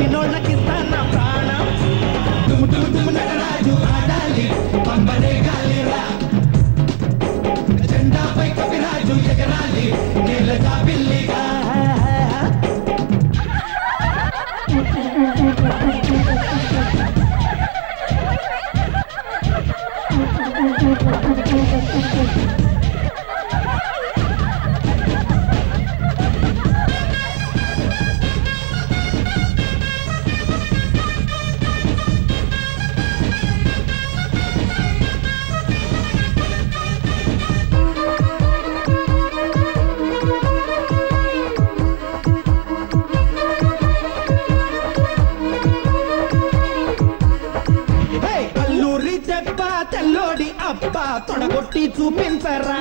నమ్మినోళ్ళకిస్తాన ప్రాణం తుము తుము తుము నటరాజు ఆడాలి పంబరే గాలిరా జెండాపై కవిరాజు ఎగరాలి నేల జాబిల్లిగా తెల్లోడి అబ్బా తొడగొట్టి చూపించరా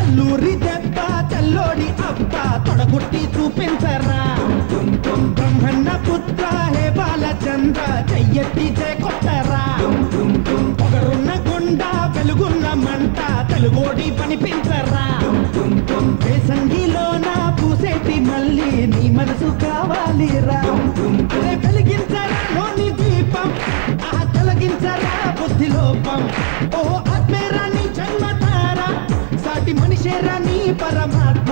అల్లూరి దెబ్బ తెల్లోడి అబ్బా తొడగొట్టి చూపించరా బ్రహ్మన్న పుత్ర హే బాలచంద్ర చెయ్యెత్తి చేకొట్టరా పొగరున్న గుండ వెలుగున్న మంట తెలుగోడి పనిపించరా వేసంగిలోన పూసేటి మళ్ళీ నీ మనసు కావాలిరా వెలిగించరా లోని దీపం తొలగించరా బుద్ధి లోపం ఓ ఆత్మేరా నీ జన్మతారా సాటి మనిషేరా నీ పరమాత్మ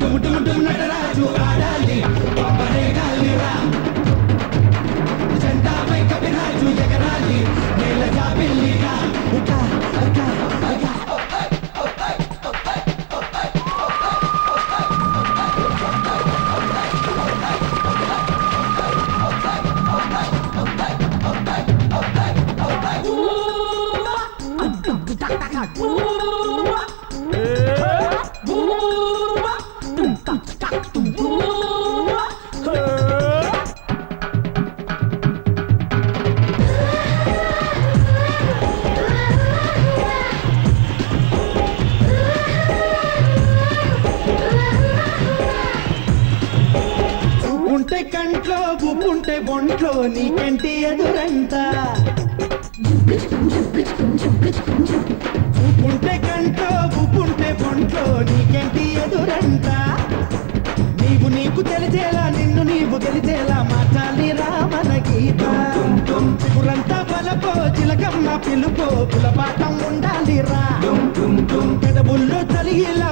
డుము డుము డుము నటరాజు ఆడాలి పంబరే గాలిరా జెండాపై కవిరాజు ఎగరాలి నేల జాబిల్లిగా ఉకా ఉకా ఉకా ఉంటే కంట్లో గుప్పుంటే బొంట్లో నీకెంటి ఎదురంట ఉంటే కంట్లో గుప్పుంటే బొంట్లో నీకెంటి ఎదురంట నీవు నీకు తెలిసేలా నిన్ను నీవు గెలిచేలా మార్చాలి రామన గీత చిగురంతా బలపో చిలకమ్మ పిలుపో పులపాఠం ఉండాలి రా పెదవుల్లో చలిలా